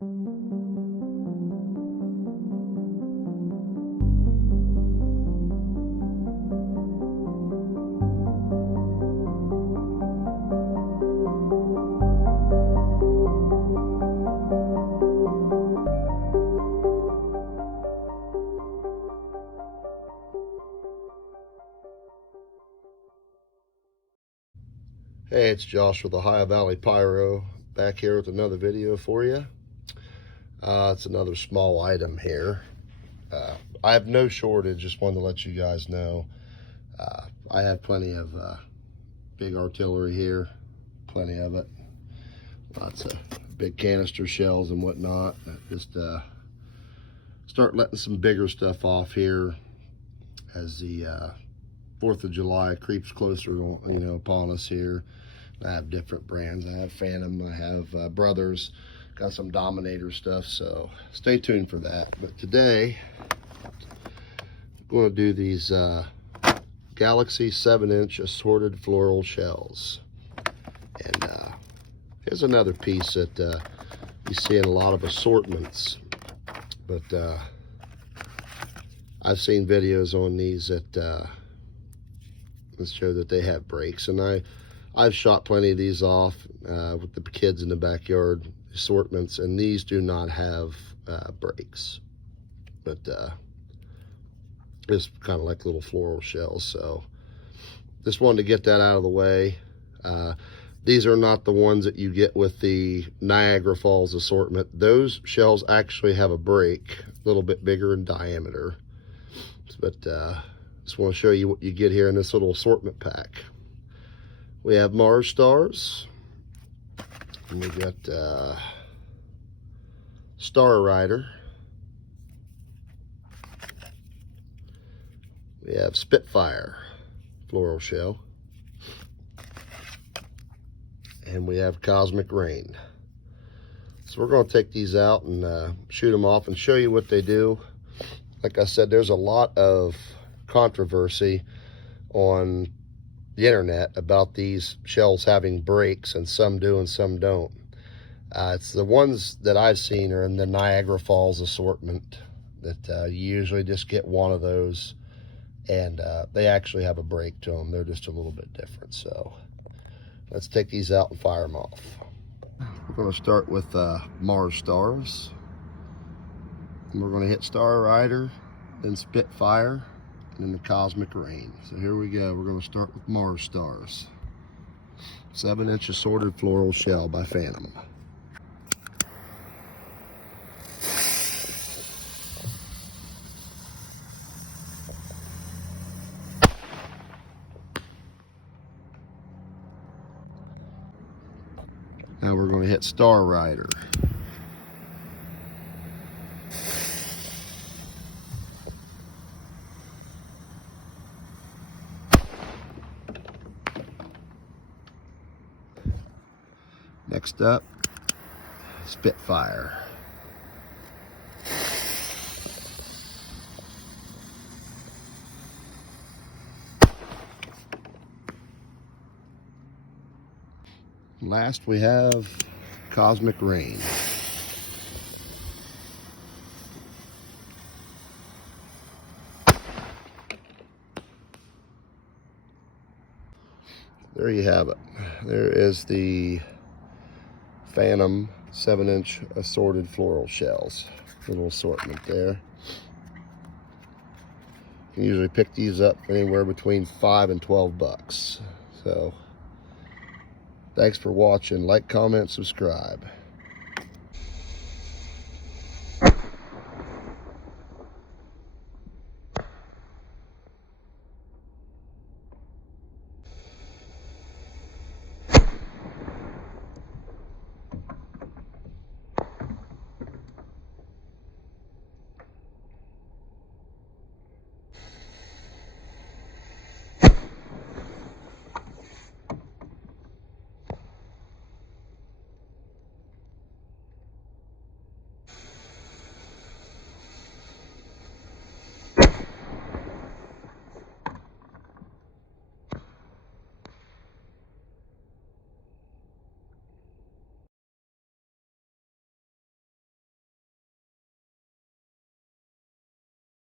Hey, it's Josh with Ohio Valley Pyro, back here with another video for you. It's another small item here. I have no shortage, just wanted to let you guys know. I have plenty of big artillery here, plenty of it. Lots of big canister shells and whatnot. Just start letting some bigger stuff off here as the 4th of July creeps closer, upon us here. I have different brands. I have Phantom, I have Brothers, got some Dominator stuff, so stay tuned for that. But today, I'm going to do these Galaxy 7-inch assorted floral shells. And here's another piece that you see in a lot of assortments. But I've seen videos on these that show that they have breaks, and I've shot plenty of these off with the kids in the backyard assortments, and these do not have breaks, but it's kind of like little floral shells. So just wanted to get that out of the way. These are not the ones that you get with the Niagara Falls assortment. Those shells actually have a break, a little bit bigger in diameter, but just want to show you what you get here in this little assortment pack. We have Mars stars, and we got Star Rider. We have Spitfire floral shell, and we have Cosmic Rain. So we're going to take these out and shoot them off and show you what they do. Like I said, there's a lot of controversy on the internet about these shells having breaks, and some do and some don't. It's the ones that I've seen are in the Niagara Falls assortment that you usually just get one of those, and they actually have a break to them. They're just a little bit different. So let's take these out and fire them off. We're going to start with Mars stars, and we're going to hit Star Rider, then Spitfire, and then the Cosmic Rain. So here we go. We're going to start with Mars stars. 7-inch assorted floral shell by Phantom. Now we're going to hit Star Rider. Next up, Spitfire. Last we have Cosmic Rain. There you have it. There is the Phantom 7-inch assorted floral shells. Little assortment there. You can usually pick these up anywhere between $5 and $12. So thanks for watching. Like, comment, subscribe.